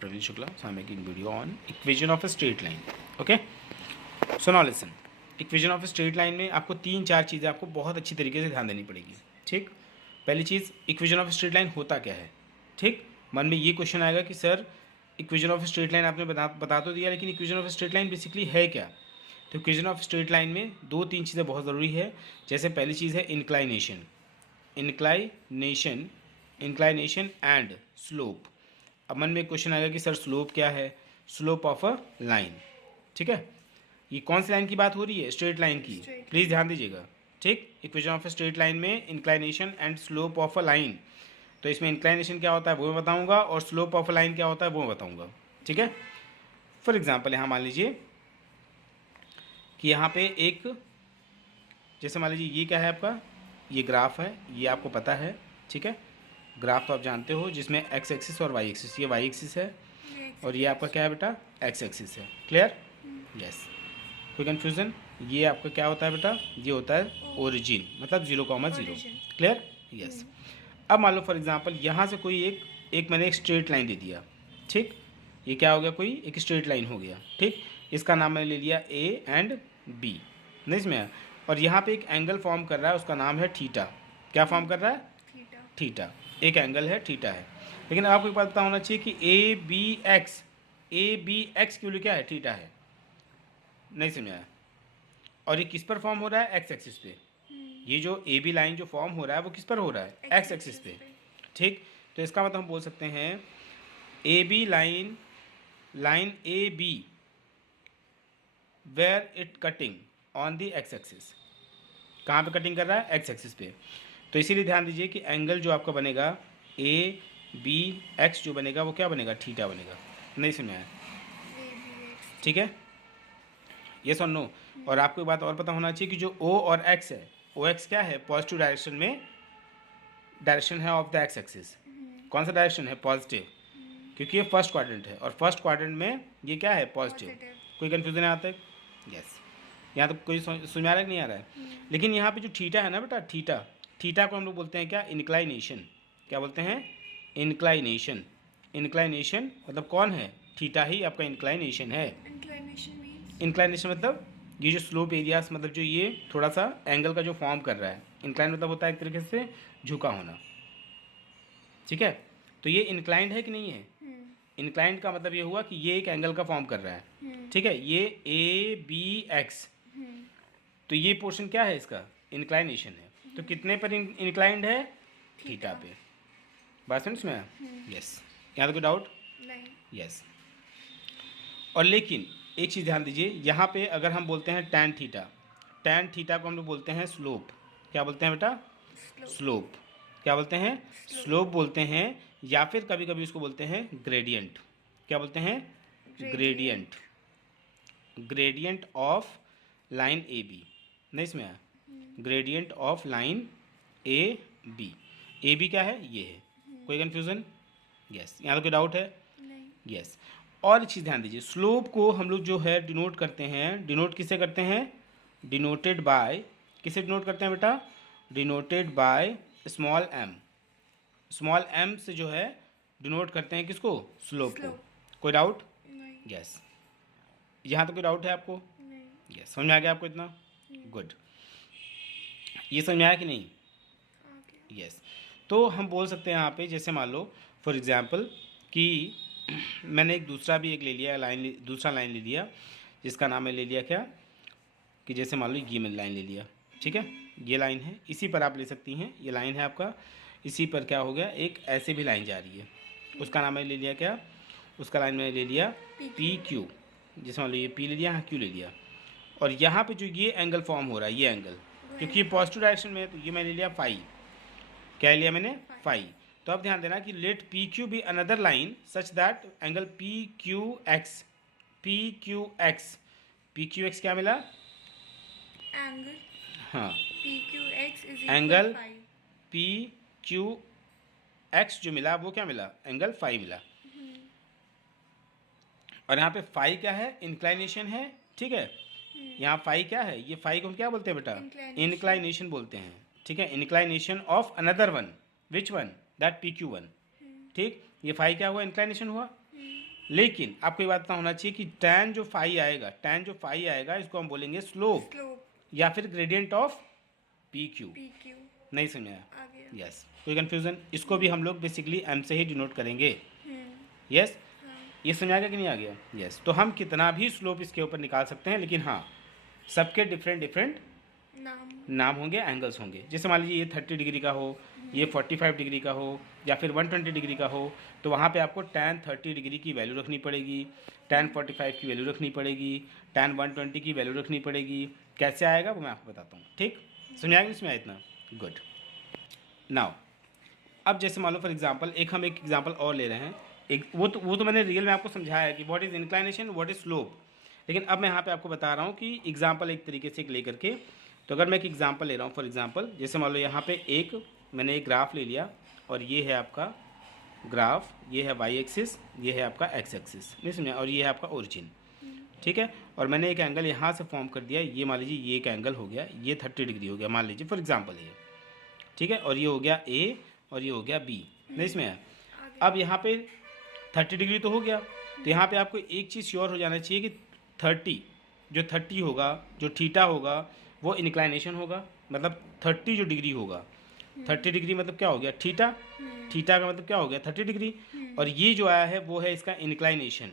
Praveen Shukla. So I'm making video on equation of a straight line. Okay. So now listen. Equation of straight line में आपको 3-4 चीज़ें आपको बहुत अच्छी तरीके से ध्यान देनी पड़ेगी. ठीक. पहली चीज़, इक्वेशन ऑफ स्ट्रेट लाइन होता क्या है. ठीक. मन में ये क्वेश्चन आएगा कि sir equation of straight line आपने बता तो दिया, लेकिन equation of straight line basically है क्या. तो इक्वेशन ऑफ स्ट्रेट लाइन में 2-3 चीज़ें बहुत ज़रूरी है. जैसे पहली चीज़ है इंक्लाइनेशन. Inclination and slope. अब मन में क्वेश्चन आएगा कि सर स्लोप क्या है. Slope of a line. ठीक है. ये कौन सी लाइन की बात हो रही है. स्ट्रेट लाइन की. प्लीज़ ध्यान दीजिएगा. ठीक. इक्वेशन ऑफ स्ट्रेट लाइन में inclination and slope of a line. तो इसमें इंक्लाइनेशन क्या होता है वो मैं बताऊंगा और स्लोप ऑफ अ लाइन क्या होता है वो मैं बताऊंगा. ठीक है. फॉर एग्जांपल यहाँ मान लीजिए कि यहाँ पे एक, जैसे मान लीजिए ये क्या है आपका, ये ग्राफ है, ये आपको पता है. ठीक है. ग्राफ तो आप जानते हो जिसमें एक्स एक्सिस और वाई एक्सिस. ये वाई एक्सिस है और ये आपका क्या है बेटा, एक्स एक्सिस है. क्लियर. यस. कोई कन्फ्यूज़न. ये आपका क्या होता है बेटा, ये होता है ओरिजिन, मतलब 0,0. क्लियर. यस. अब मान लो फॉर एग्जांपल यहाँ से कोई एक मैंने एक स्ट्रेट लाइन दे दिया. ठीक. ये क्या हो गया, कोई एक स्ट्रेट लाइन हो गया. ठीक. इसका नाम मैंने ले लिया ए एंड बी. नहीं इसमें. और यहाँ पे एक एंगल फॉर्म कर रहा है, उसका नाम है थीटा. क्या फॉर्म कर रहा है, थीटा. एक एंगल है, थीटा है. लेकिन आपको एक बात पता होना चाहिए कि ए बी एक्स के लिए क्या है, थीटा है. नहीं समझ आया. और ये किस पर फॉर्म हो रहा है, एक्स एक्सिस पे. ये जो ए बी लाइन जो फॉर्म हो रहा है वो किस पर हो रहा है, एक्स एक्सिस पे. ठीक. तो इसका मतलब हम बोल सकते हैं A B line A B where it cutting on the x axis. कहाँ पे कटिंग कर रहा है, एक्स एक्सिस पे. तो इसीलिए ध्यान दीजिए कि एंगल जो आपका बनेगा ए बी एक्स जो बनेगा वो क्या बनेगा, थीटा बनेगा. नहीं समझ आया. ठीक है. यस और नो. और आपको एक बात और पता होना चाहिए कि जो ओ और एक्स है, ओ एक्स क्या है, पॉजिटिव डायरेक्शन में डायरेक्शन है ऑफ द एक्स एक्सिस. कौन सा डायरेक्शन है, पॉजिटिव, क्योंकि ये फर्स्ट क्वाड्रेंट है और फर्स्ट क्वाड्रेंट में ये क्या है, पॉजिटिव. कोई कन्फ्यूजन आता है. यस. यहाँ तो कोई समझ आ रहा है कि नहीं आ रहा है. लेकिन यहाँ पे जो थीटा है ना बेटा, थीटा को हम लोग बोलते हैं क्या, इंक्लाइनेशन. क्या बोलते हैं, इंक्लाइनेशन. इंक्लाइनेशन मतलब कौन है, थीटा ही आपका इंक्लाइनेशन है. इंक्लाइनेशन मतलब ये जो स्लोप एरियाज, मतलब जो ये थोड़ा सा एंगल का जो फॉर्म कर रहा है. इंक्लाइन मतलब होता है एक तरीके से झुका होना. ठीक है. तो ये इंक्लाइंड है कि नहीं है. इंक्लाइंड का मतलब ये हुआ कि ये एक एंगल का फॉर्म कर रहा है. ठीक है. ये ए बी एक्स, तो ये पोर्शन क्या है इसका, इंक्लाइनेशन है. तो कितने पर इंक्लाइंड है, थीटा पे. बात समझ में. यस. यहाँ तो कोई डाउट नहीं. यस. और लेकिन एक चीज़ ध्यान दीजिए, यहाँ पे अगर हम बोलते हैं टैन थीटा को हम लोग बोलते हैं स्लोप. क्या बोलते हैं बेटा, स्लोप. क्या बोलते हैं, स्लोप बोलते हैं. या फिर कभी कभी उसको बोलते हैं ग्रेडियंट. क्या बोलते हैं, gradient of line A B. नहीं इसमें आया, gradient of line A B क्या है, ये है. कोई कन्फ्यूज़न. यस. यहाँ तो कोई डाउट है. यस. और एक चीज़ ध्यान दीजिए, स्लोप को हम लोग जो है डिनोट करते हैं, डिनोट किससे करते हैं, डिनोटेड बाय, किसे डिनोट करते हैं बेटा, डिनोटेड बाय स्मॉल एम से जो है डिनोट करते हैं किसको, स्लोप को. कोई डाउट. यस. यहाँ तो कोई डाउट है आपको. यस. समझ में आ गया आपको इतना. गुड. ये समझ में आया कि नहीं. यस. तो हम बोल सकते हैं यहाँ पे, जैसे मान लो फॉर एग्जांपल कि मैंने एक दूसरा ले लिया दूसरा लाइन ले लिया, जिसका नाम मैं ले लिया क्या, कि जैसे मान लो ये मैंने लाइन ले लिया. ठीक है. ये लाइन है, इसी पर आप ले सकती हैं. ये लाइन है आपका, इसी पर क्या हो गया, एक ऐसे भी लाइन जा रही है, उसका नाम मैंने ले लिया क्या, उसका लाइन मैंने ले लिया पी क्यू. जैसे मान लो ये पी ले लिया, यहाँ क्यू ले लिया. और यहाँ पर जो ये एंगल फॉर्म हो रहा है, ये एंगल क्योंकि ये पॉजिटिव डायरेक्शन में है, तो ये मैंने लिया फाई. क्या लिया मैंने, फाई. तो अब ध्यान देना कि let P Q be another line such that angle P Q X क्या मिला, एंगल, हाँ, एंगल पी क्यू एक्स जो मिला वो क्या मिला, एंगल फाई मिला. और यहाँ पे फाई क्या है, इंक्लाइनेशन है. ठीक है. यहाँ फाई क्या है, ये फाई को हम क्या बोलते हैं बेटा, इंक्लाइनेशन बोलते हैं. ठीक है. Inclination of another one, which one, that P Q one. ठीक. ये फाई क्या हुआ, इंक्लाइनेशन हुआ. लेकिन आपको ये बात पता होना चाहिए कि tan जो फाई आएगा इसको हम बोलेंगे स्लोप स्लोप या फिर gradient of P Q. PQ नहीं समझ आया? आ गया। यस, कोई कन्फ्यूजन? इसको भी हम लोग बेसिकली एम से ही डिनोट करेंगे। हम्म। यस, हाँ। ये समझ आ गया कि नहीं आ गया? यस, तो हम कितना भी स्लोप इसके ऊपर निकाल सकते हैं, लेकिन हाँ सबके डिफरेंट डिफरेंट नाम होंगे, एंगल्स होंगे। जैसे मान लीजिए ये 30 डिग्री का हो, ये 45 डिग्री का हो, या फिर 120 डिग्री का हो, तो वहाँ पे आपको tan 30 डिग्री की वैल्यू रखनी पड़ेगी, tan 45 की वैल्यू रखनी पड़ेगी, tan 120 की वैल्यू रखनी पड़ेगी। कैसे आएगा वो मैं आपको बताता हूँ, ठीक? समझाएंगे नहीं समझाया इतना? गुड। नाउ अब जैसे मान लो फॉर एग्जांपल हम एक एग्जांपल और ले रहे हैं। एक वो तो मैंने रियल में आपको समझाया है कि what is inclination, what is slope. लेकिन अब मैं यहाँ पे आपको बता रहा हूँ कि एग्जांपल एक तरीके से ले करके। तो अगर मैं एक एग्जांपल ले रहा हूँ, फॉर एग्जांपल जैसे मान लो यहाँ पे मैंने एक ग्राफ ले लिया, और ये है आपका ग्राफ, ये है वाई एक्सिस, ये है आपका एक्स एक्सिस, नहीं समझा? और ये है आपका ओरिजिन, ठीक है। और मैंने एक एंगल यहाँ से फॉर्म कर दिया, ये मान लीजिए ये एक एंगल हो गया, ये 30 डिग्री हो गया मान लीजिए फॉर एग्जाम्पल ये, ठीक है। और ये हो गया ए और ये हो गया बी, नहीं इसमें है? अब यहाँ पे 30 डिग्री तो हो गया, तो यहाँ पे आपको एक चीज़ श्योर हो जाना चाहिए कि 30 होगा, जो थीटा होगा वो इंक्लाइनेशन होगा, मतलब 30 जो डिग्री होगा, 30 डिग्री मतलब क्या हो गया? थीटा। थीटा का मतलब क्या हो गया? 30 डिग्री। और ये जो आया है वो है इसका इंक्लाइनेशन,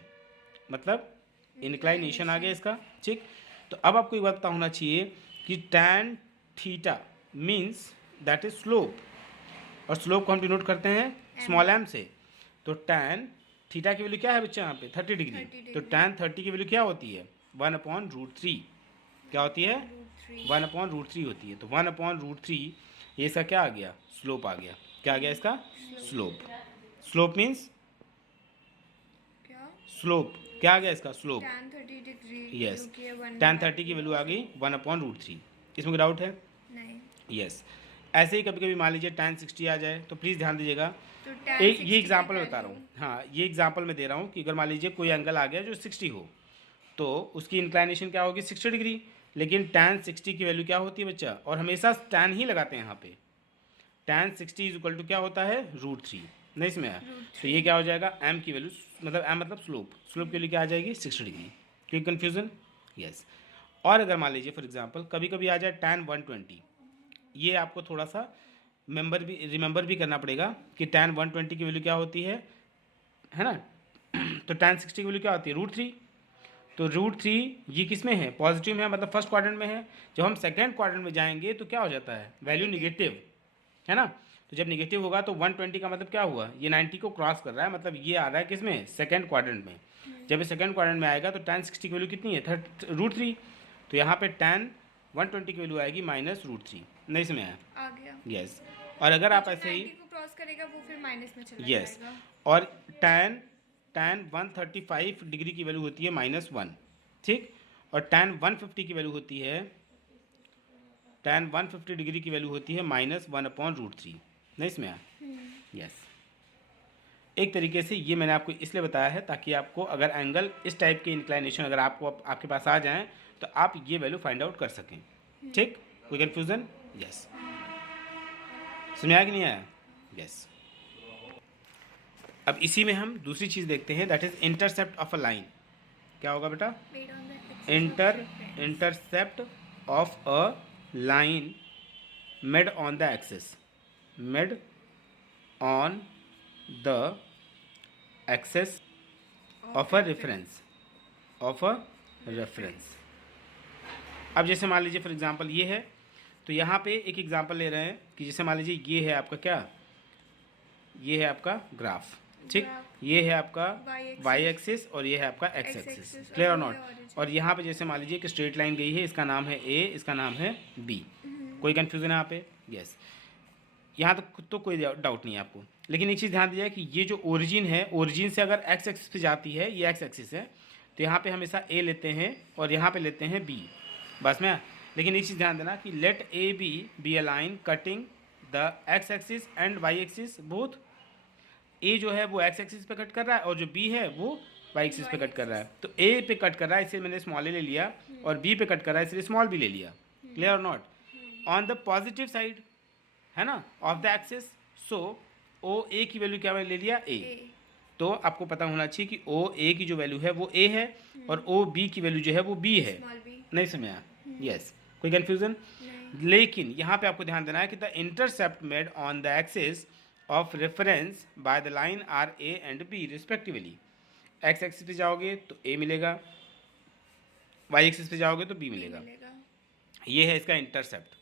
मतलब इंक्लाइनेशन आ गया इसका, ठीक। तो अब आपको ये बात पता होना चाहिए कि tan theta means that is slope, और स्लोप को हम डिनोट करते हैं स्मॉल m से। तो tan थीटा की वैल्यू क्या है बच्चा यहाँ पे? 30 डिग्री। तो tan 30 की वैल्यू क्या होती है? 1/√3। क्या होती है? 1/√3 होती है। तो 1/√3 ये इसका क्या आ गया? स्लोप आ गया। क्या आ गया इसका? स्लोप। स्लोप मीन्स क्या? स्लोप क्या आ गया इसका? Slope. tan 30 degree yes, tan 30 की वैल्यू आ गई 1/√3। इसमें कोई डाउट है? नहीं। यस। ऐसे ही कभी कभी मान लीजिए tan 60 आ जाए, तो प्लीज़ ध्यान दीजिएगा। तो tan एक 60 ये एग्जांपल की बता रहा हूँ, value- हाँ ये एग्जांपल मैं दे रहा हूँ कि अगर मान लीजिए कोई एंगल आ गया जो 60 हो, तो उसकी इंक्लाइनेशन क्या होगी? 60 डिग्री। लेकिन tan 60 की वैल्यू क्या होती है बच्चा? और हमेशा tan ही लगाते हैं यहाँ पे। tan 60 इज इक्वल टू क्या होता है? √3, नहीं इसमें है? तो ये क्या हो जाएगा? m की वैल्यू, मतलब m मतलब स्लोप, स्लोप की वैल्यू क्या आ जाएगी? 60 डिग्री। कोई कन्फ्यूजन? यस। और अगर मान लीजिए फॉर एग्जांपल कभी कभी आ जाए tan 120, ये आपको थोड़ा सा रिमेंबर भी करना पड़ेगा कि tan 120 की वैल्यू क्या होती है ना? तो tan 60 की वैल्यू क्या होती है? √3। तो √3 ये किस में है? पॉजिटिव में है, मतलब फर्स्ट क्वाड्रेंट में है। जब हम सेकेंड क्वाड्रेंट में जाएंगे तो क्या हो जाता है? वैल्यू निगेटिव, है ना? तो जब निगेटिव होगा तो 120 का मतलब क्या हुआ? ये 90 को क्रॉस कर रहा है, मतलब ये आ रहा है किस में? सेकेंड क्वाड्रेंट में। जब ये सेकेंड क्वाड्रेंट में आएगा तो tan 60 की वैल्यू कितनी है? √3। तो यहाँ पे tan 120 की वैल्यू आएगी -√3, नहीं इसमें है? आ गया। यस। और अगर आप जो ऐसे ही 90 को क्रॉस करेगा वो फिर माइनस में चला यस, जाएगा। और tan 135 डिग्री की वैल्यू होती है -1, ठीक। और tan 150 की वैल्यू होती है, tan 150 डिग्री की वैल्यू होती है -1/√3, नहीं इसमें है? यस। एक तरीके से ये मैंने आपको इसलिए बताया है ताकि आपको अगर एंगल इस टाइप के इंक्लाइनेशन अगर आपके पास आ जाएं तो आप ये वैल्यू फाइंड आउट कर सकें, ठीक। कोई कन्फ्यूज़न? यस। समझ आया कि नहीं आया? यस। अब इसी में हम दूसरी चीज़ देखते हैं, that is intercept of a line. क्या होगा बेटा? Made on the axis of reference. Intercept of a line made on the axis, made on the axis of a reference, of a reference. अब जैसे मान लीजिए फॉर एग्जांपल ये है, तो यहाँ पे एक एग्जांपल ले रहे हैं कि जैसे मान लीजिए ये है आपका क्या? ये है आपका ग्राफ, ठीक। Graph. ये है आपका Y-axis. वाई एक्सिस और ये है आपका एक्स X-axis. एक्सिस, क्लियर और और नॉट? ये origin. और यहाँ पे जैसे मान लीजिए कि स्ट्रेट लाइन गई है, इसका नाम है ए, इसका नाम है बी। कोई कन्फ्यूजन है यहाँ पे? यस। यहाँ तक तो कोई डाउट नहीं है आपको। लेकिन एक चीज़ ध्यान दिया कि ये जो ओरिजिन है, ओरिजिन से अगर एक्स एक्सिस पे जाती है, ये एक्स एक्सिस है, तो यहाँ पे हमेशा ए लेते हैं और यहाँ पे लेते हैं बी, बस में। लेकिन एक चीज़ ध्यान देना कि let A B a line cutting the x axis and Y axis both. A जो है वो एक्स एक्सिस पे कट कर रहा है और जो बी है वो वाई एक्सिस पे कट कर रहा है। तो ए पे कट कर रहा है इसलिए मैंने स्मॉल ए ले लिया, और बी पे कट कर रहा है इसलिए स्मॉल बी ले लिया, क्लियर और not? On the positive side, है ना, ऑफ द एक्सिस, सो ओ ए की वैल्यू क्या मैंने ले लिया? ए। तो आपको पता होना चाहिए कि ओ ए की जो वैल्यू है वो ए है और ओ बी की वैल्यू जो है वो बी है। Small B. नहीं समझ आया? यस, कोई कन्फ्यूजन? नहीं। लेकिन यहाँ पे आपको ध्यान देना है कि the intercept made on the axis of reference by the line are A and B respectively. X axis पे जाओगे तो ए मिलेगा, वाई एक्सिस पे जाओगे तो बी मिलेगा। ये है इसका इंटरसेप्ट,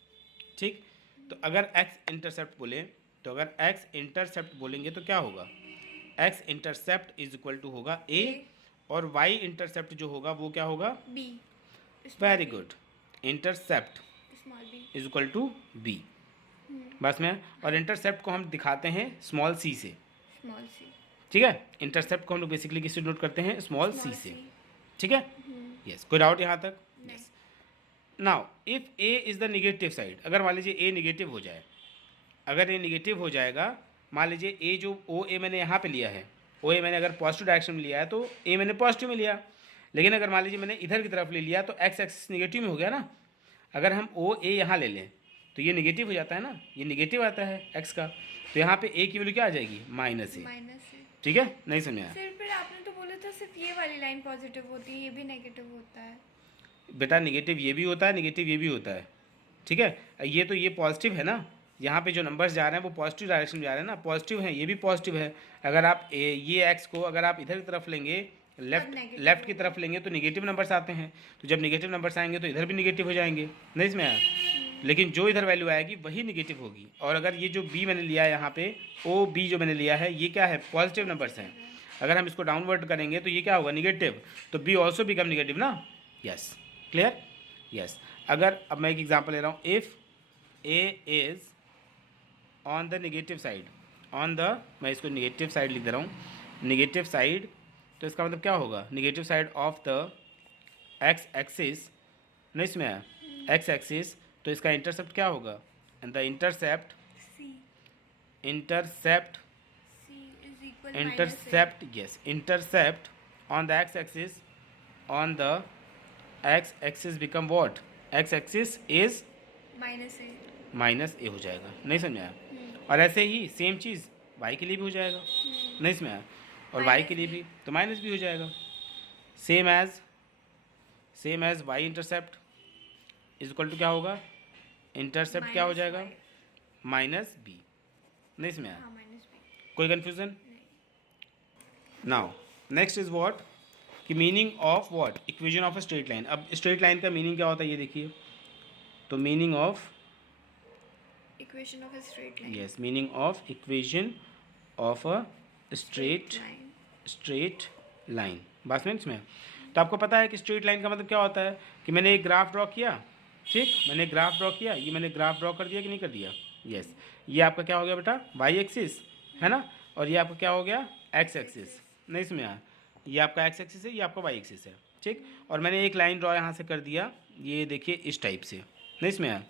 ठीक। तो अगर एक्स इंटरसेप्ट बोले तो अगर एक्स इंटरसेप्ट बोलेंगे तो क्या होगा? X intercept is equal to होगा ए और वाई इंटरसेप्ट जो होगा वो क्या होगा? B. Very good, intercept small B is equal to B. बस में, और इंटरसेप्ट को हम दिखाते हैं स्मॉल सी से, स्मॉल सी। ठीक है। इंटरसेप्ट को हम लोग बेसिकली किससे नोट करते हैं? स्मॉल सी से, ठीक है। यस, कोई डाउट यहाँ तक? Yes. Now if A is the negative side, अगर मान लीजिए ए निगेटिव हो जाए, अगर ए निगेटिव हो जाएगा, मान लीजिए ए जो ओ ए मैंने यहाँ पे लिया है, ओ ए मैंने अगर पॉजिटिव डायरेक्शन में लिया है तो ए मैंने पॉजिटिव में लिया, लेकिन अगर मान लीजिए मैंने इधर की तरफ ले लिया तो एक्स एक्सिस निगेटिव में हो गया ना। अगर हम ओ ए यहाँ ले लें तो ये निगेटिव हो जाता है ना, ये निगेटिव आता है एक्स का, तो यहाँ पे ए की वैल्यू क्या आ जाएगी? माइनस ए, ठीक है। नहीं समझा? फिर आपने तो बोला था सिर्फ ये वाली लाइन पॉजिटिव होती है, ये भी नेगेटिव होता है। बेटा निगेटिव ये भी होता है, निगेटिव ये भी होता है, ठीक है। ये तो ये पॉजिटिव है ना, यहाँ पे जो नंबर्स जा रहे हैं वो पॉजिटिव डायरेक्शन में जा रहे हैं ना, पॉजिटिव हैं, ये भी पॉजिटिव है। अगर आप ये एक्स को अगर आप इधर की तरफ लेंगे, लेफ्ट की तरफ लेंगे तो निगेटिव नंबर्स आते हैं, तो जब निगेटिव नंबर्स आएंगे तो इधर भी निगेटिव हो जाएंगे। नहीं इसमें आया? लेकिन जो इधर वैल्यू आएगी वही निगेटिव होगी। और अगर ये जो बी मैंने लिया है यहाँ पे, ओ बी जो मैंने लिया है, ये क्या है? पॉजिटिव नंबर्स हैं। अगर हम इसको डाउनवर्ड करेंगे तो ये क्या होगा? निगेटिव, तो बी ऑल्सो बिकम निगेटिव ना। Yes, clear? यस। अगर अब मैं एक एग्जांपल ले रहा हूँ, if A is on the negative side, on the, मैं इसको निगेटिव साइड लिख दे रहा हूँ, निगेटिव साइड, तो इसका मतलब क्या होगा? Negative side of the x axis, नहीं इसमें आया? एक्स एक्सिस, तो इसका इंटरसेप्ट क्या होगा? And the intercept, intercept, intercept, yes, intercept on the x axis, on the x axis become what? X axis is minus A हो जाएगा। नहीं समझाया? और ऐसे ही सेम चीज़ वाई के लिए भी हो जाएगा। नहीं समझाया? और वाई के लिए भी तो माइनस भी हो जाएगा। Same as Y intercept is equal to क्या होगा? इंटरसेप्ट क्या हो जाएगा? Minus B. नहीं समझाया? कोई confusion? Now next is what कि meaning of what? Equation of a straight line. अब स्ट्रेट लाइन का मीनिंग क्या होता है ये देखिए, तो meaning of equation of a straight line, yes, meaning of equation of a straight line. बात में इसमें तो आपको पता है कि स्ट्रेट लाइन का मतलब क्या होता है कि मैंने एक ग्राफ ड्रॉ किया, ठीक, मैंने ग्राफ ड्रॉ किया, ये मैंने ग्राफ ड्रॉ कर दिया कि नहीं कर दिया? यस। ये आपका क्या हो गया बेटा? वाई एक्सिस है ना, और ये आपका क्या हो गया? X axis. नहीं इसमें आया? ये आपका एक्स एक्सिस है, ये आपका वाई एक्सिस है, ठीक। और मैंने एक लाइन ड्रॉ यहाँ से कर दिया, ये देखिए इस टाइप से। नहीं इसमें आया?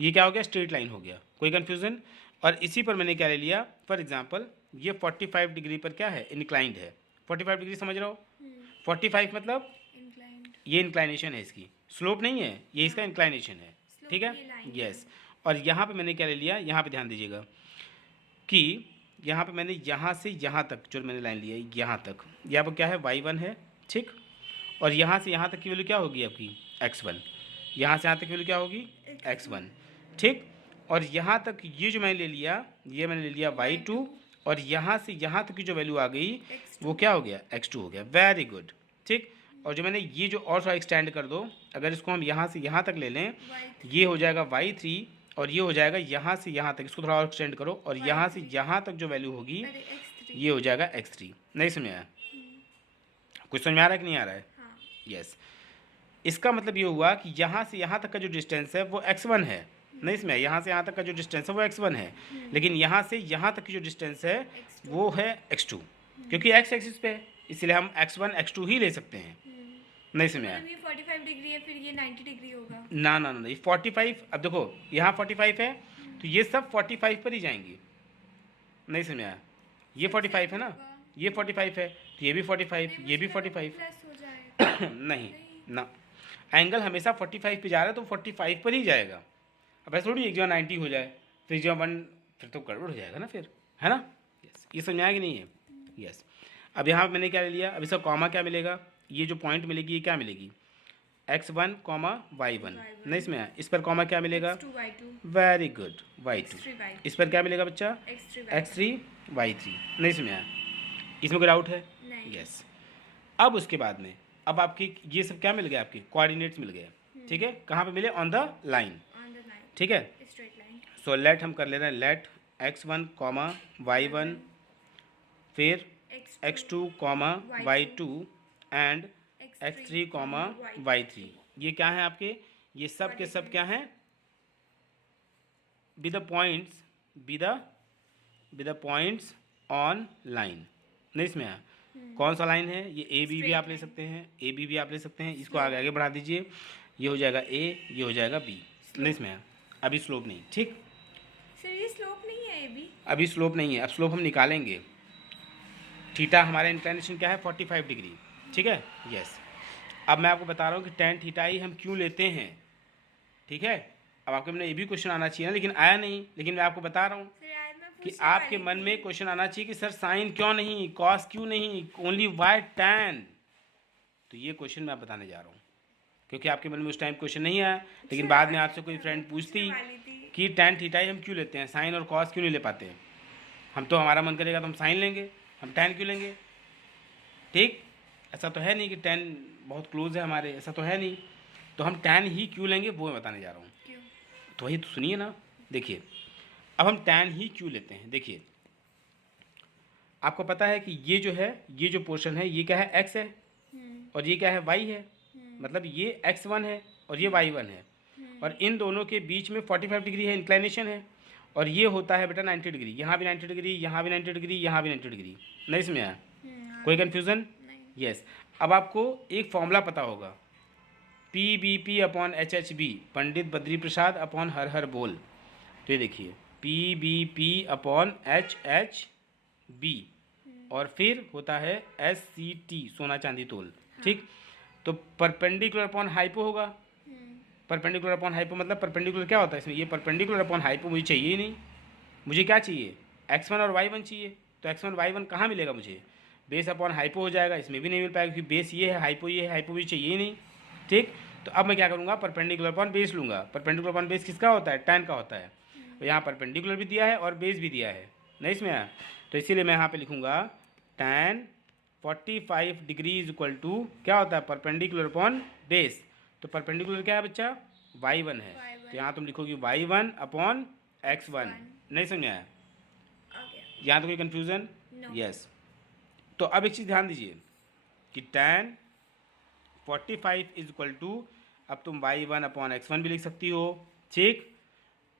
ये क्या हो गया? स्ट्रेट लाइन हो गया। कोई कन्फ्यूज़न? और इसी पर मैंने क्या ले लिया? फॉर एग्जांपल ये 45 डिग्री पर क्या है? इंक्लाइंड है। 45 डिग्री समझ रहे हो? 45 मतलब ये इंक्लाइनेशन है इसकी, स्लोप नहीं है, ये इसका इंक्लाइनेशन है, ठीक है। यस। और यहाँ पे मैंने क्या ले लिया? यहाँ पे ध्यान दीजिएगा कि यहाँ पे मैंने यहाँ से यहाँ तक जो मैंने लाइन लिया है, यहाँ तक, यहाँ पर क्या है? y1 है, ठीक। और यहाँ से यहाँ तक की वैल्यू क्या होगी आपकी? x1। यहाँ से यहाँ तक की वैल्यू क्या होगी? x1, ठीक। और यहाँ तक ये जो मैंने ले लिया, ये मैंने ले लिया y2, और यहाँ से यहाँ तक की जो वैल्यू आ गई वो क्या हो गया? x2 हो गया। वेरी गुड, ठीक। और जो मैंने ये जो और थोड़ा एक्सटेंड कर दो, अगर इसको हम यहाँ से यहाँ तक ले लें, ये हो जाएगा y3, और ये हो जाएगा यहाँ से यहाँ तक, इसको थोड़ा और एक्सटेंड करो, और यहाँ से यहाँ तक जो वैल्यू होगी ये हो जाएगा x3। नहीं समझ आया? कुछ समझ में आ रहा है कि नहीं आ रहा है? यस। इसका मतलब ये हुआ कि यहाँ से यहाँ तक का जो डिस्टेंस है वो x1 है। नहीं इसमें, यहाँ से यहाँ तक का जो डिस्टेंस है वो x1 है, लेकिन यहाँ से यहाँ तक की जो डिस्टेंस है वो है x2, क्योंकि x एक्सिस पे है, इसलिए हम x1 x2 ही ले सकते हैं। नहीं समझ आया? ये 45 डिग्री है, फिर ये 90 डिग्री होगा। ना ना ना, ये 45, अब देखो यहाँ 45 है तो ये सब 45 पर ही जाएंगे। नहीं समझ आया? ये 45 है ना, ये 45 है तो ये भी 45, ये भी 45 प्लस हो जाएगा। नहीं ना, एंगल हमेशा 45 पे जा रहा है तो 45 पर ही जाएगा। अब ऐसा थोड़ी एक जगह 90 हो जाए फिर जगह 1, फिर तो गड़बड़ हो जाएगा ना फिर, है ना। यस, ये समझ आया कि नहीं है? यस। अब यहाँ मैंने क्या ले लिया, अब इसका कॉमा क्या मिलेगा, ये जो पॉइंट मिलेगी ये क्या मिलेगी, x1 कॉमा y1, नहीं इसमें है, इस पर कॉमा क्या मिलेगा, x2 y2 very good y2, x3 y3 इस पर क्या मिलेगा बच्चा, x3 x3 y3, नहीं इसमें है, इसमें कोई डाउट है, नहीं यस। अब उसके बाद में अब आपकी ये सब क्या मिल गया, आपके कोऑर्डिनेट्स मिल गए, ठीक है, कहाँ पे मिले, on the line, on the line ठीक है। straight line सो लेट हम कर ले रहे हैं, लेट x1 कॉमा y1 फिर x2 comma y2 and x3 comma y3, ये क्या है आपके, ये सब के सब क्या हैं, be the points, be the points on line, नहीं इसमें है, कौन सा लाइन है, ये ए बी भी आप ले सकते हैं, ए बी भी आप ले सकते हैं, इसको आगे आगे बढ़ा दीजिए, ये हो जाएगा ए, ये हो जाएगा बी, नहीं इसमें है, अभी स्लोप नहीं, ठीक, सर ये स्लोप नहीं है ये भी अभी स्लोप नहीं है, अब स्लोप हम निकालेंगे। थीटा हमारा इंक्लिनेशन क्या है, 45 डिग्री, ठीक है, यस। अब मैं आपको बता रहा हूँ कि टेन थीटा ही हम क्यों लेते हैं, ठीक है। अब आपके मन में ये भी क्वेश्चन आना चाहिए ना, लेकिन आया नहीं, लेकिन मैं आपको बता रहा हूँ सर यार मैं कि पूछने आपके वाली मन थी। में क्वेश्चन आना चाहिए कि सर साइन क्यों नहीं, कॉस क्यों नहीं, ओनली वाई टैन, तो ये क्वेश्चन मैं बताने जा रहा हूँ, क्योंकि आपके मन में उस टाइम क्वेश्चन नहीं आया, लेकिन सर, बाद में आपसे कोई फ्रेंड मैं पूछती पूछने वाली थी। कि टेन थीटा ही हम क्यों लेते हैं, साइन और कॉस क्यों नहीं ले पाते हैं, हम तो हमारा मन करेगा तो हम साइन लेंगे, हम टेन क्यों लेंगे, ठीक, ऐसा तो है नहीं कि टेन बहुत क्लोज है हमारे, ऐसा तो है नहीं, तो हम टेन ही क्यों लेंगे वो मैं बताने जा रहा हूँ, क्यों तो वही तो सुनिए ना। देखिए अब हम टेन ही क्यों लेते हैं, देखिए आपको पता है कि ये जो है, ये जो पोर्शन है ये क्या है, x है और ये क्या है, y है, मतलब ये x1 है और ये y1 है, और इन दोनों के बीच में 45 डिग्री है, इंक्लाइनेशन है, और ये होता है बेटा 90 डिग्री, यहाँ भी 90 डिग्री, यहाँ भी 90 डिग्री, यहाँ भी 90 डिग्री, नहीं इसमें आया कोई कन्फ्यूज़न, यस। अब आपको एक फॉर्मूला पता होगा, P B P upon H H B, Pandit Badri Prasad upon हर हर बोल, तो ये देखिए P B P upon H H B, और फिर होता है एस सी टी, सोना चांदी तोल, ठीक, तो परपेंडिकुलर अपॉन हाइपो होगा, परपेंडिकुलर अपॉन हाइपो मतलब परपेंडिकुलर क्या होता है इसमें, ये परपेंडिकुलर अपॉन हाइपो मुझे चाहिए ही नहीं, मुझे क्या चाहिए, x1 और y1 चाहिए, तो x1 y1 कहाँ मिलेगा मुझे, बेस अपॉन हाइपो हो जाएगा, इसमें भी नहीं मिल पाएगा क्योंकि बेस ये है, हाइपो ये है, हाइपो मुझे चाहिए ही नहीं, ठीक। तो अब मैं क्या करूँगा, परपेंडिकुलर अपॉन बेस लूँगा, परपेंडिकुलर अपॉन बेस किसका होता है, tan का होता है, तो यहाँ परपेंडिकुलर भी दिया है और बेस भी दिया है, नहीं इसमें आया, तो इसीलिए मैं यहाँ पे लिखूँगा tan 45 degree is equal to क्या होता है, परपेंडिकुलर अपॉन बेस, तो परपेंडिकुलर क्या है बच्चा, y1 है, तो यहाँ तुम लिखोगे y1 अपॉन x1, नहीं समझ आया, यहाँ तो कोई कन्फ्यूज़न, यस। तो अब एक चीज़ ध्यान दीजिए कि tan 45 इज इक्वल टू, अब तुम y1 अपॉन x1 भी लिख सकती हो, ठीक,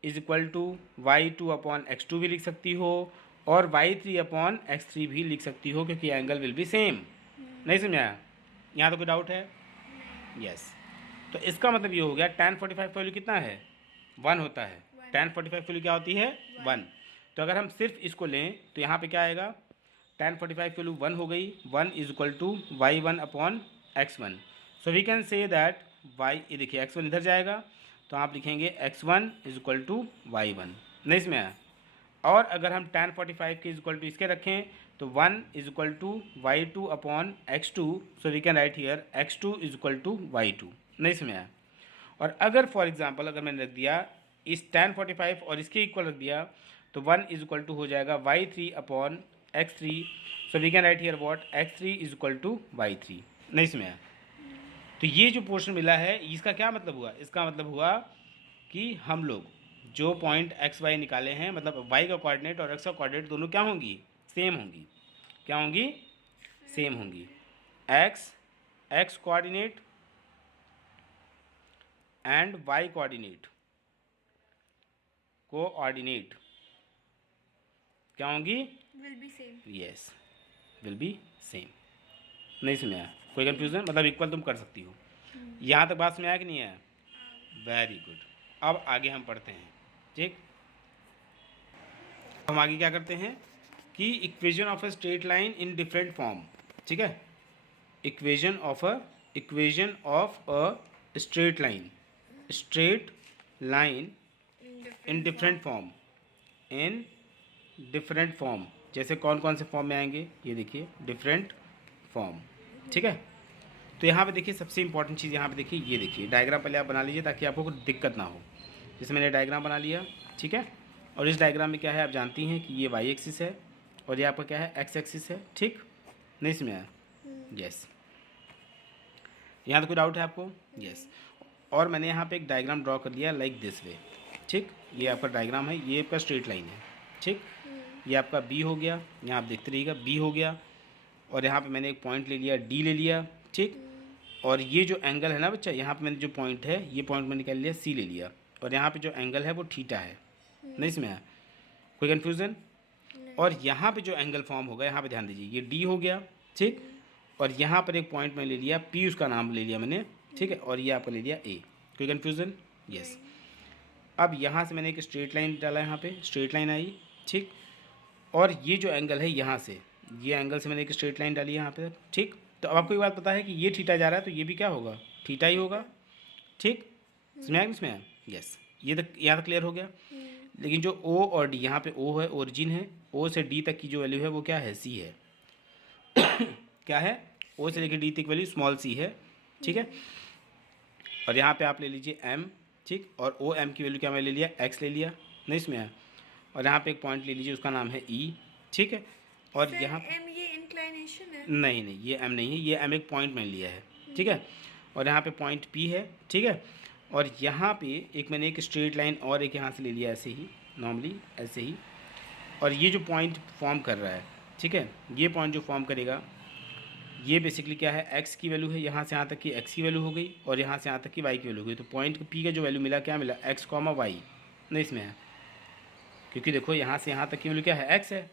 is equal to y2 upon x2 भी लिख सकती हो, और y3 अपॉन x3 भी लिख सकती हो, क्योंकि एंगल विल बी सेम, नहीं समझाया, यहाँ तो कोई डाउट है, यस। तो इसका मतलब ये हो गया tan 45 का वैल्यू कितना है, 1 होता है, tan 45 की वैल्यू क्या होती है, 1, तो अगर हम सिर्फ इसको लें तो यहाँ पे क्या आएगा, tan 45 की वैल्यू 1 हो गई, 1 is equal to y1 upon x1, so we can say that y, ये देखिए x1 इधर जाएगा, तो आप लिखेंगे x1 is equal to y1, नहीं इसमें आया, और अगर हम tan 45 के इज इक्वल टू इसके रखें तो 1 is equal to y2 upon x2, so we can write here x2 is equal to y2, नहीं इसमें आया। और अगर फॉर एग्जांपल अगर मैंने रख दिया इस tan 45 और इसके इक्वल रख दिया तो 1 इज इक्वल टू हो जाएगा y3 upon x3, so we can write here what x3 is equal to y3, नहीं इसमें आया। तो ये जो पोर्शन मिला है इसका क्या मतलब हुआ, इसका मतलब हुआ कि हम लोग जो पॉइंट एक्स वाई निकाले हैं, मतलब y का कोऑर्डिनेट और x का कोऑर्डिनेट दोनों क्या होंगी, सेम होंगी, क्या होंगी, सेम होंगी, x coordinate and y coordinate, coordinate क्या होंगी, will be same, yes will be same, नहीं समझ आया, कोई कन्फ्यूजन, मतलब इक्वल तुम कर सकती हो, यहाँ तक बात समझ आया कि नहीं आया, वेरी गुड। अब आगे हम पढ़ते हैं, ठीक, हम आगे क्या करते हैं कि equation of a straight line in different form, ठीक है, equation of a straight line in different form, जैसे कौन कौन से फॉर्म में आएंगे, ये देखिए डिफरेंट फॉर्म, ठीक है। तो यहाँ पे देखिए सबसे इंपॉर्टेंट चीज़ यहाँ पे देखिए, ये देखिए डायग्राम पहले आप बना लीजिए ताकि आपको कोई दिक्कत ना हो। जैसे मैंने डायग्राम बना लिया, ठीक है। और इस डायग्राम में क्या है आप जानती हैं कि ये वाई एक्सिस है और ये आपका क्या है एक्स एक्सिस है, ठीक। नहीं इसमें आया, यस। यहाँ तो कोई डाउट है आपको, यस। और मैंने यहाँ पे एक डायग्राम ड्रॉ कर लिया लाइक दिस वे, ठीक। ये आपका डायग्राम है, ये आपका स्ट्रेट लाइन है, ठीक। ये आपका बी हो गया, यहाँ आप देखते रहिएगा, बी हो गया। और यहाँ पे मैंने एक पॉइंट ले लिया, डी ले लिया, ठीक। और ये जो एंगल है ना बच्चा, यहाँ पे मैंने जो पॉइंट है ये पॉइंट मैंने निकाल लिया, सी ले लिया। और यहाँ पे जो एंगल है वो थीटा है, नहीं इसमें है कोई कन्फ्यूज़न। और यहाँ पे जो एंगल फॉर्म होगा, यहाँ पे ध्यान दीजिए, ये डी हो गया, ठीक। और यहाँ पर एक पॉइंट मैंने ले लिया, पी उसका नाम ले लिया मैंने, ठीक है। और ये आपका ले लिया ए, कोई कन्फ्यूज़न, यस। अब यहाँ से मैंने एक स्ट्रेट लाइन डाला, यहाँ पे स्ट्रेट लाइन आई, ठीक। और ये जो एंगल है यहाँ से, ये एंगल से मैंने एक स्ट्रेट लाइन डाली यहाँ पे, ठीक। तो अब आपको एक बात पता है कि ये थीटा जा रहा है तो ये भी क्या होगा, थीटा ही होगा, ठीक। समझ आया इसमें, यस। ये तक यहाँ तक क्लियर हो गया। लेकिन जो ओ और डी, यहाँ पे ओ है ओरिजिन है, ओ से डी तक की जो वैल्यू है वो क्या है, सी है क्या है, ओ से लेकर डी तक वैल्यू स्मॉल सी है, ठीक है। और यहाँ पे आप ले लीजिए एम, ठीक। और ओ एम की वैल्यू क्या मैं ले लिया, एक्स ले लिया, नहीं इसमें है। और यहाँ पे एक पॉइंट ले लीजिए, उसका नाम है ई, ठीक है। और यहाँ एम ये इंक्लाइनेशन है, नहीं नहीं ये एम नहीं है, ये एम एक पॉइंट मैंने लिया है, ठीक है। और यहाँ पे पॉइंट पी है, ठीक है। और यहाँ पे एक मैंने एक स्ट्रेट लाइन और एक यहाँ से ले लिया, ऐसे ही नॉर्मली ऐसे ही। और ये जो पॉइंट फॉर्म कर रहा है, ठीक है, ये पॉइंट जो फॉर्म करेगा ये बेसिकली क्या है, एक्स की वैल्यू है, यहाँ से यहाँ तक की एक्स की वैल्यू हो गई और यहाँ से यहाँ तक की वाई की वैल्यू हो गई। तो पॉइंट पी का जो वैल्यू मिला, क्या मिला, एक्स कॉमा वाई, नहीं इसमें है। क्योंकि देखो यहाँ से यहाँ तक की वैल्यू क्या है, एक्स है,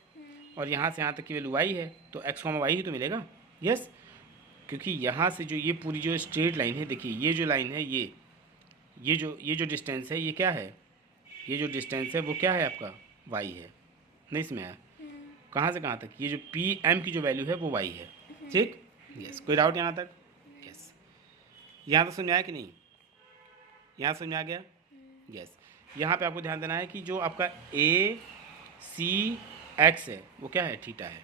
और यहाँ से यहाँ तक की वैल्यू वाई है, तो एक्स कॉमा वाई ही तो मिलेगा, यस। क्योंकि यहाँ से जो ये पूरी जो स्ट्रेट लाइन है, देखिए ये जो लाइन है, ये जो डिस्टेंस है, ये क्या है, ये जो डिस्टेंस है वो क्या है आपका, वाई है, नहीं इसमें है। कहाँ से कहाँ तक, ये जो पी एम की जो वैल्यू है वो वाई है, ठीक, यस। कोई डाउट यहाँ तक, यस। यहाँ तक समझ में आया कि नहीं, यहाँ समझ में आ गया, यस। यहाँ पे आपको ध्यान देना है कि जो आपका ए सी एक्स है वो क्या है, थीटा है।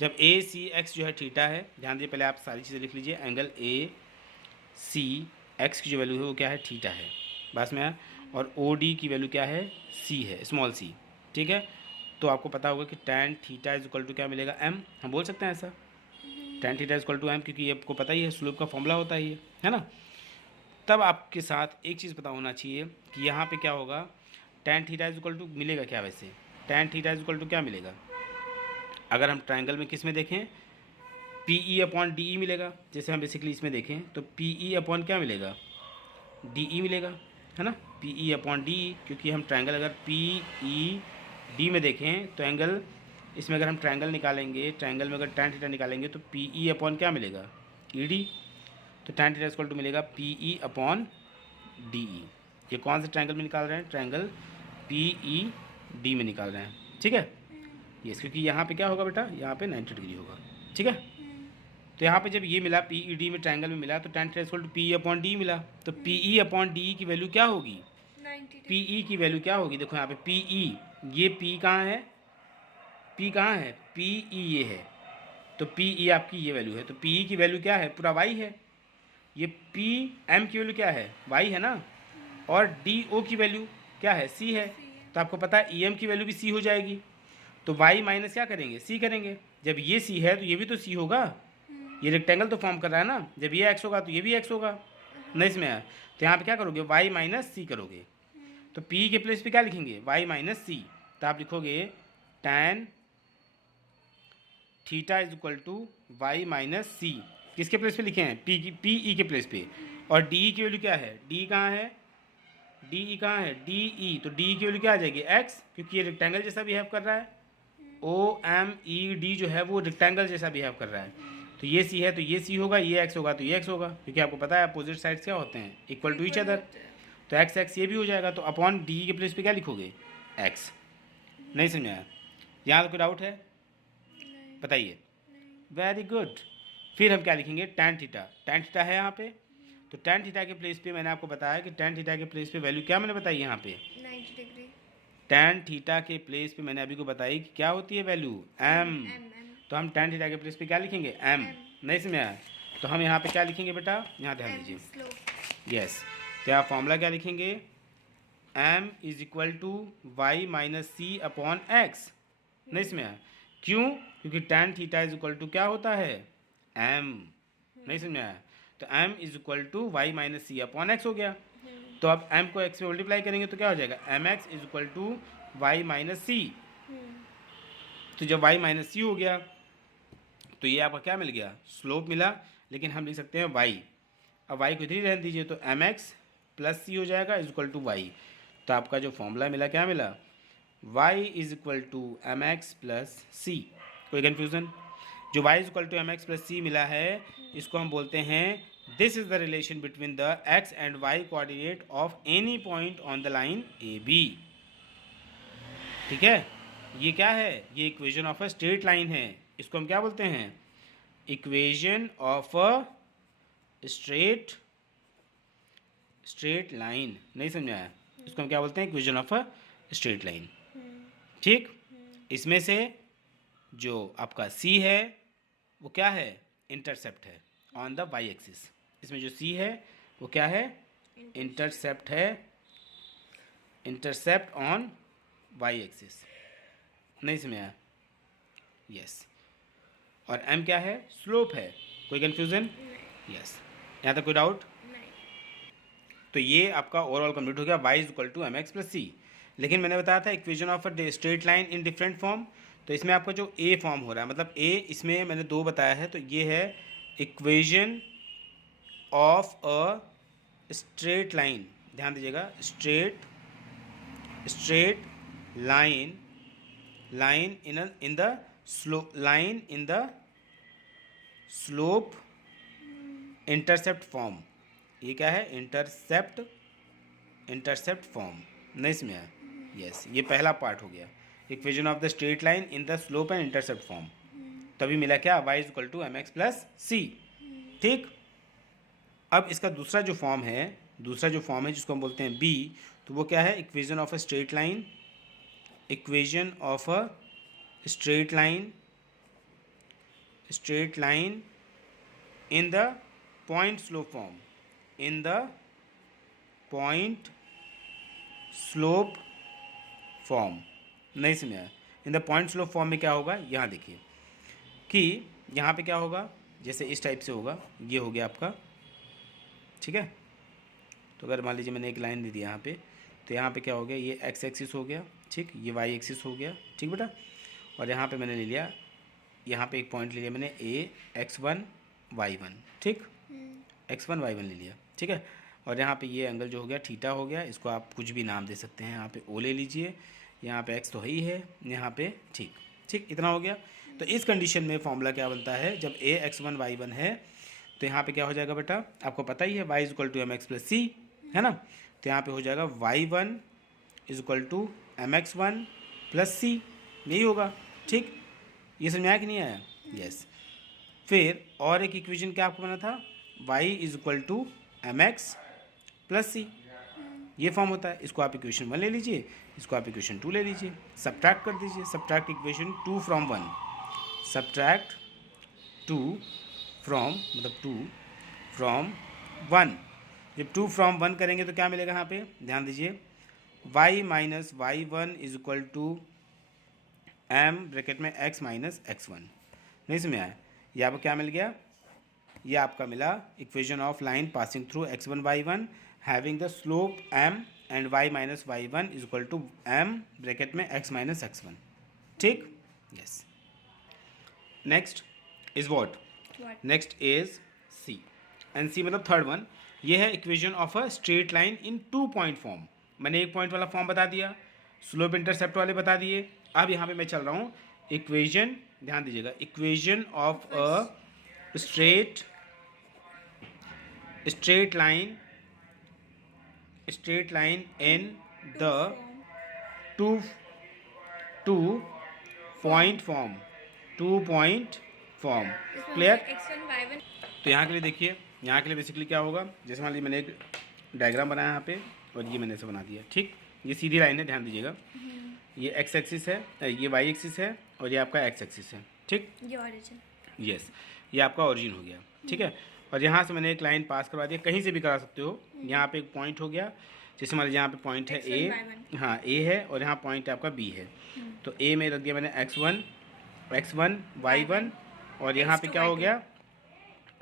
जब ए सी एक्स जो है थीटा है, ध्यान दीजिए, पहले आप सारी चीज़ें लिख लीजिए, एंगल ए सी एक्स की जो वैल्यू है वो क्या है, थीटा है, बस में। और ओ डी की वैल्यू क्या है, सी है, स्मॉल सी, ठीक है। तो आपको पता होगा कि tan theta is equal to क्या मिलेगा, एम, हम बोल सकते हैं ऐसा, tan theta is equal to m, क्योंकि ये आपको पता ही है, स्लोप का फॉर्मूला होता है ये, है ना। तब आपके साथ एक चीज़ पता होना चाहिए कि यहाँ पे क्या होगा, tan theta is equal to मिलेगा क्या, वैसे tan theta is equal to क्या मिलेगा, अगर हम ट्राइंगल में किस में देखें, P E upon D E मिलेगा। जैसे हम बेसिकली इसमें देखें तो पी ई अपॉन क्या मिलेगा, डी ई मिलेगा, है ना, पी ई अपॉन डी ई। क्योंकि हम ट्राइंगल अगर पी ई डी में देखें तो एंगल, इसमें अगर हम ट्राइंगल निकालेंगे, ट्राइंगल में अगर tan थीटा निकालेंगे तो पी ई अपॉन क्या मिलेगा, ई डी। तो tan थीटा इक्वल टू मिलेगा पी ई अपॉन डी ई। ये कौन से ट्राइंगल में निकाल रहे हैं, ट्राइंगल पी ई डी में निकाल रहे हैं, ठीक है, यस। क्योंकि यहाँ पे क्या होगा बेटा, यहाँ पे 90 डिग्री होगा, ठीक है। तो यहाँ पे जब ये मिला पी ई डी में ट्राइंगल में मिला, तो tan theta equal to P E upon D मिला। तो पी ई अपॉन डी की वैल्यू क्या होगी, 90 पी ई की वैल्यू क्या होगी, देखो यहाँ पे पी ई, ये पी कहाँ है, पी कहाँ है, पी ई ये है, तो पी ई आपकी ये वैल्यू है। तो पी ई की वैल्यू क्या है, पूरा वाई है। ये पी एम की वैल्यू क्या है, वाई है ना। और डी ओ की वैल्यू क्या है, सी है। तो आपको पता है ई एम की वैल्यू भी सी हो जाएगी। तो वाई माइनस क्या करेंगे, सी करेंगे। जब ये सी है तो ये भी तो सी होगा, ये रेक्टेंगल तो फॉर्म कर रहा है ना। जब ये एक्स होगा तो ये भी एक्स होगा, नहीं इसमें है। तो यहाँ पे क्या करोगे, वाई माइनस सी करोगे। तो पी के प्लेस पे क्या लिखेंगे, वाई माइनस सी। तो आप लिखोगे tan theta is equal to y minus c. किसके प्लेस पे लिखे हैं, पी ई के प्लेस पे। और डी ई की वैल्यू क्या है, डी कहाँ है, डी ई कहाँ है, डी ई। तो डी ई की वैल्यू क्या आ जाएगी, एक्स, क्योंकि ये रेक्टेंगल जैसा बिहेव कर रहा है। ओ एम ई डी जो है वो रेक्टेंगल जैसा बिहेव कर रहा है। तो ये सी है तो ये सी होगा, ये एक्स होगा तो ये एक्स होगा, क्योंकि आपको पता है अपोजिट साइड्स क्या होते हैं, इक्वल टू ईच अदर। तो एक्स एक्स ये भी हो जाएगा। तो अपॉन डी के प्लेस पे क्या लिखोगे, एक्स। नहीं समझाया, यहाँ तो कोई डाउट है, बताइए। Very good. फिर हम क्या लिखेंगे, tan थीटा। tan थीटा है यहाँ पे, तो tan थीटा के प्लेस पे मैंने आपको बताया कि tan थीटा के प्लेस पे वैल्यू क्या मैंने बताई यहाँ पे, 90 डिग्री। tan थीटा के प्लेस पे मैंने अभी को बताई कि क्या होती है वैल्यू m। तो हम tan थीटा के प्लेस पे क्या लिखेंगे m। नहीं समझ आया? तो हम यहाँ पे क्या लिखेंगे बेटा, यहाँ ध्यान दीजिए। यस, तो यहाँ फॉर्मूला क्या लिखेंगे, m is equal to y minus c upon x. नहीं समझ आया? क्यों? क्योंकि tan theta is equal to क्या होता है m। नहीं समझ आया? तो m is equal to y minus c upon x हो गया। तो अब m को x में मल्टीप्लाई करेंगे तो क्या हो जाएगा, mx is equal to y minus c. तो जब y माइनस सी हो गया तो ये आपका क्या मिल गया, स्लोप मिला। लेकिन हम लिख सकते हैं y। अब y को इधर ही रहने दीजिए, तो mx प्लस सी हो जाएगा इज इक्वल टू वाई। तो आपका जो फॉर्मूला मिला क्या मिला, y is equal to m x plus c. कोई कन्फ्यूज़न? जो y is equal to m x plus c मिला है, इसको हम बोलते हैं this is the relation between the x and y coordinate of any point on the line A B. ठीक है, ये क्या है, ये equation of a straight line है। इसको हम क्या बोलते हैं, equation of a straight line. नहीं समझाया? इसको हम क्या बोलते हैं, equation of a straight line. ठीक, इसमें से जो आपका c है वो क्या है, इंटरसेप्ट है ऑन द y एक्सिस। इसमें जो c है वो क्या है, इंटरसेप्ट है, इंटरसेप्ट ऑन y एक्सिस। नहीं समझा? यस। और m क्या है, स्लोप है। कोई कन्फ्यूज़न? यस। यहाँ तक कोई डाउट? तो ये आपका ओवरऑल कंप्लीट हो गया, y is equal to m x plus c. लेकिन मैंने बताया था equation of a straight line in different form. तो इसमें आपका जो ए फॉर्म हो रहा है, मतलब ए इसमें मैंने दो बताया है, तो ये है equation of a straight line. ध्यान दीजिएगा, straight line in the slope intercept form. ये क्या है, इंटरसेप्ट फॉर्म। नहीं समझा? यस, ये पहला पार्ट हो गया, equation of the straight line in the slope and intercept form. तभी मिला क्या, y is equal to m x plus c. ठीक, अब इसका दूसरा जो फॉर्म है जिसको हम बोलते हैं b, तो वो क्या है, equation of a straight line, in the point slope form, नहीं समझा? In the point slope form में क्या होगा, यहाँ देखिए कि यहाँ पे क्या होगा, जैसे इस टाइप से होगा, ये हो गया आपका। ठीक है, तो अगर मान लीजिए मैंने एक लाइन दे दी यहाँ पे, तो यहाँ पे क्या हो गया, ये एक्स एक्सिस हो गया, ठीक, ये वाई एक्सिस हो गया, ठीक बेटा। और यहाँ पे मैंने ले लिया, यहाँ पे एक पॉइंट ले लिया मैंने ए x1 y1, ठीक, x1 y1 ले लिया, ठीक है। और यहाँ पे ये एंगल जो हो गया थीटा हो गया, इसको आप कुछ भी नाम दे सकते हैं। यहाँ पे ओ ले लीजिए, यहाँ पे x तो है ही है, यहाँ पे ठीक, इतना हो गया। तो इस कंडीशन में फॉर्मूला क्या बनता है, जब a x1 y1 है, तो यहाँ पे क्या हो जाएगा बेटा, आपको पता ही है y is equal to m x plus c, है ना। तो यहाँ पे हो जाएगा y1 is equal to m x one plus c, यही होगा। ठीक, ये समझ आया कि नहीं आया? यस। फिर और एक इक्वेशन क्या आपको बना था, y is equal to m x plus c, ये फॉर्म होता है। इसको आप इक्वेशन 1 ले लीजिए, इसको आप इक्वेशन 2 ले लीजिए, सब्ट्रैक्ट कर दीजिए, subtract equation 2 from 1, subtract 2 from 1। जब 2 फ्रॉम 1 करेंगे तो क्या मिलेगा, यहाँ पे ध्यान दीजिए, y minus y1 is equal to m bracket में x माइनस x1। नहीं समझ आया? ये आपको क्या मिल गया, ये आपका मिला equation of line passing through x1 y1 having the slope m and y minus y1 is equal to m bracket में x माइनस x1। ठीक, yes. Next is what, next is c, and c मतलब third one. ये है equation of a straight line in 2 point form. मैंने एक point वाला form बता दिया, स्लोप इंटरसेप्ट वाले बता दिए। अब यहाँ पे मैं चल रहा हूँ इक्वेशन, ध्यान दीजिएगा, equation of a straight line in the two point form, clear. तो यहाँ के लिए देखिए, यहाँ के लिए बेसिकली क्या होगा, जैसे मान लीजिए मैंने एक डायग्राम बनाया यहाँ पे और ये मैंने ऐसे बना दिया, ठीक। ये सीधी लाइन है, ध्यान दीजिएगा। ये एक्स एक्सिस है, ये वाई एक्सिस है, और ये आपका एक्स एक्सिस है, ठीक। ये ओरिजिन। यस, ये आपका ओरिजिन हो गया, ठीक है। और यहाँ से मैंने एक लाइन पास करवा दिया, कहीं से भी करा सकते हो। यहाँ पे एक पॉइंट हो गया, जैसे मान लीजिए यहाँ पे पॉइंट है ए, हाँ ए है, और यहाँ पॉइंट आपका बी है। तो ए में रख दिया मैंने x1 y1, और यहाँ पे क्या हो गया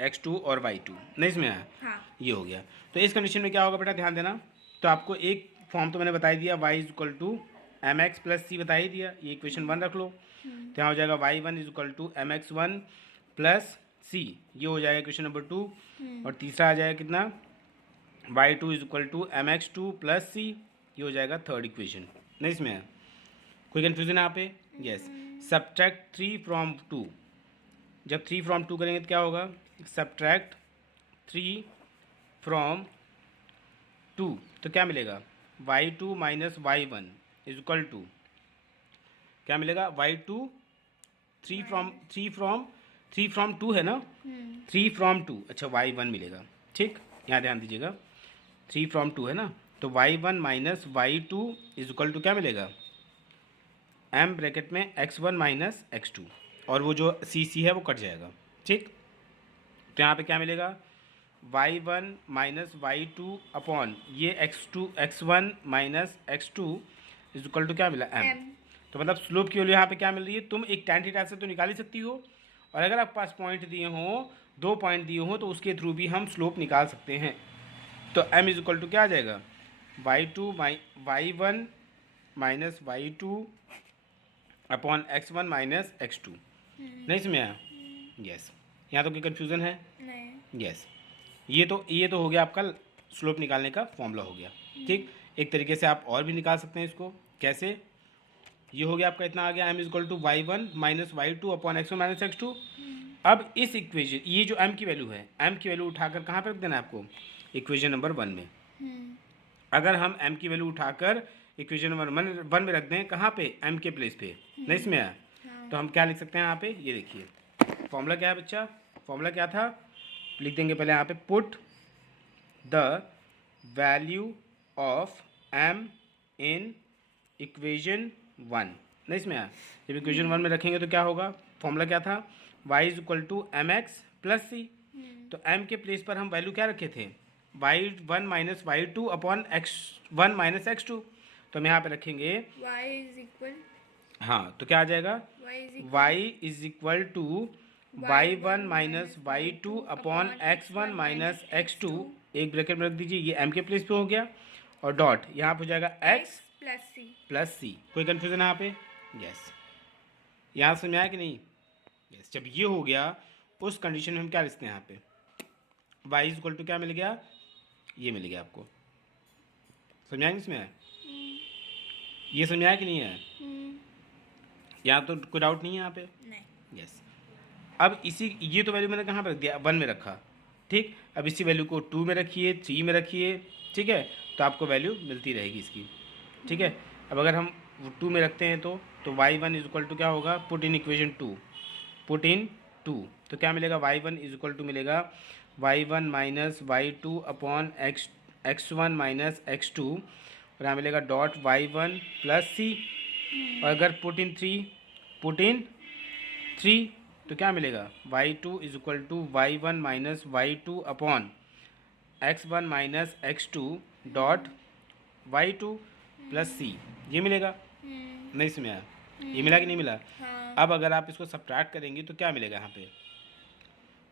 x2 और y2, नहीं इसमें आया। हाँ। ये हो गया। तो इस कंडीशन में क्या होगा बेटा, ध्यान देना। तो आपको एक फॉर्म तो मैंने बता ही दिया, y is equal to m x plus c बता ही दिया, ये इक्वेशन 1 रख लो। तो यहाँ हो जाएगा y1 is equal to m x 1 plus c, ये हो जाएगा इक्वेशन नंबर 2। और तीसरा आ जाएगा कितना, y2 is equal to m x 2 plus c, ये हो जाएगा थर्ड इक्वेशन, नहीं इसमें है। कोई कन्फ्यूजन है यहाँ पे? यस। सब्ट्रैक्ट 3 फ्रॉम 2, जब 3 फ्रॉम 2 करेंगे तो क्या होगा, सब्ट्रैक्ट 3 फ्रॉम 2, तो क्या मिलेगा, y2 minus y1 is equal to, क्या मिलेगा, y2 3 फ्रॉम 2 है ना, 3 फ्रॉम 2, अच्छा y1 मिलेगा, ठीक। यहाँ ध्यान दीजिएगा, 3 फ्रॉम 2 है ना, तो y1 minus y2 is equal to क्या मिलेगा, m ब्रैकेट में x1 माइनस x2, और वो जो c है वो कट जाएगा, ठीक। तो यहाँ पे क्या मिलेगा, y1 माइनस y2 अपॉन ये x1 minus x2 is equal to क्या मिला, m। तो मतलब स्लोप की वैल्यू यहाँ पे क्या मिल रही है, तुम एक tan थीटा से तो निकाल ही सकती हो, और अगर आपके पास पॉइंट दिए हों, 2 पॉइंट दिए हों, तो उसके थ्रू भी हम स्लोप निकाल सकते हैं। तो m इज इक्वल टू क्या आ जाएगा, y1 minus y2 upon x1 minus x2, नहीं इसमें आया। यस, यहाँ तो कोई कन्फ्यूज़न है? नहीं। यस, ये तो हो गया आपका स्लोप निकालने का फॉर्मूला हो गया, ठीक। एक तरीके से आप और भी निकाल सकते हैं इसको, कैसे, ये हो गया आपका इतना आ गया, m is equal to y1 minus y2 upon x1 minus x2। अब इस इक्वेशन, ये जो m की वैल्यू है, m की वैल्यू उठाकर कहाँ पर रख देना है आपको, इक्वेशन नंबर 1 में। अगर हम m की वैल्यू उठाकर इक्वेशन नंबर 1 में रख दें, कहाँ पे, m के प्लेस पे, नहीं इसमें आया। तो हम क्या लिख सकते हैं यहाँ पे, ये देखिए फॉर्मूला क्या है बच्चा, फॉर्मूला क्या था, लिख देंगे पहले यहाँ पे, put the value of m in equation 1, नहीं इसमें आया। जब इक्वेशन 1 में रखेंगे तो क्या होगा, फॉर्मूला क्या था, y is equal to m x plus c. तो m के प्लेस पर हम वैल्यू क्या रखे थे, y1 minus y2 upon x1 minus x2। तो हम यहाँ पे रखेंगे y इज इक्वल, हाँ, तो क्या आ जाएगा, y is equal to y1 minus y2 upon x1 minus x2, एक ब्रैकेट में रख दीजिए, ये m के प्लेस पे हो गया, और डॉट यहाँ पे हो जाएगा x प्लस सी। कोई कन्फ्यूजन है यहाँ पे? यस, यहाँ समझ में आया कि नहीं? यस, जब ये हो गया उस कंडीशन में हम क्या लिखते हैं यहाँ पे, y इज इक्वल टू क्या मिल गया, ये मिल गया आपको, समझ आएंगे इसमें? ये समझ आया कि नहीं है? यहाँ तो कोई डाउट नहीं है यहाँ पे? नहीं। यस, अब इसी, ये तो वैल्यू मैंने कहाँ पर रख दिया, 1 में रखा, ठीक। अब इसी वैल्यू को 2 में रखिए, 3 में रखिए, ठीक है, तो आपको वैल्यू मिलती रहेगी इसकी, ठीक है। अब अगर हम 2 में रखते हैं तो y1 इज इक्वल टू क्या होगा, put in equation 2, put in 2, तो क्या मिलेगा, y1 इज इक्वल टू मिलेगा y1 minus y2 upon x1 minus x2, और यहाँ मिलेगा डॉट y1 प्लस सी, और अगर पुट इन 3 तो क्या मिलेगा, y2 is equal to y1 minus y2 upon x1 minus x2 dot y2 plus c, ये मिलेगा, नहीं इसमें आया, ये मिला कि नहीं मिला? अब अगर आप इसको सब्ट्रैक्ट करेंगे तो क्या मिलेगा, यहाँ पे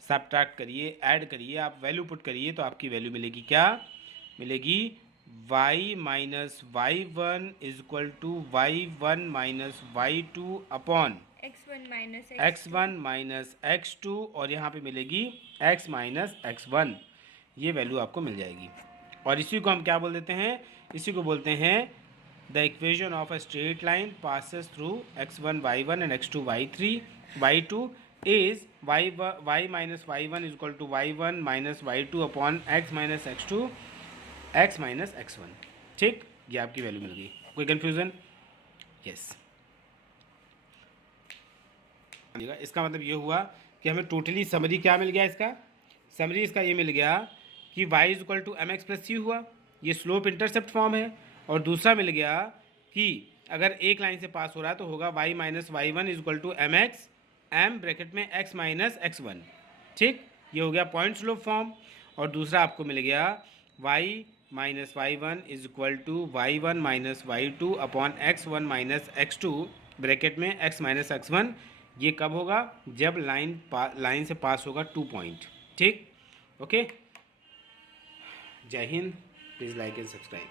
सब्ट्रैक्ट करिए, ऐड करिए, आप वैल्यू पुट करिए, तो आपकी वैल्यू मिलेगी, क्या मिलेगी, y minus y1 is equal to y1 minus y2 upon x1 minus x2, और यहाँ पे मिलेगी x माइनस x1, ये वैल्यू आपको मिल जाएगी। और इसी को हम क्या बोल देते हैं, इसी को बोलते हैं the equation of a straight line passes through x1 y1 and x2 y2 is y minus y1 is equal to y1 minus y2 upon x minus x2 x minus x1, ठीक। ये आपकी वैल्यू मिल गई। कोई confusion? Yes. इसका मतलब ये हुआ कि हमें टोटली समरी क्या मिल गया, इसका समरी इसका ये मिल गया कि y is equal to m x plus c हुआ, ये स्लोप इंटरसेप्ट फॉर्म है, और दूसरा मिल गया कि अगर एक लाइन से पास हो रहा है तो होगा y minus y one is equal to m x m bracket में x माइनस एक्स वन। ठीक, ये हो गया पॉइंट स्लोप फॉर्म। और दूसरा आपको मिल गया y minus y one is equal to y one minus y two upon x one minus x two bracket में x माइनस एक्स वन। ये कब होगा? जब लाइन से पास होगा 2 पॉइंट। ठीक, ओके। जय Hind, please like and subscribe.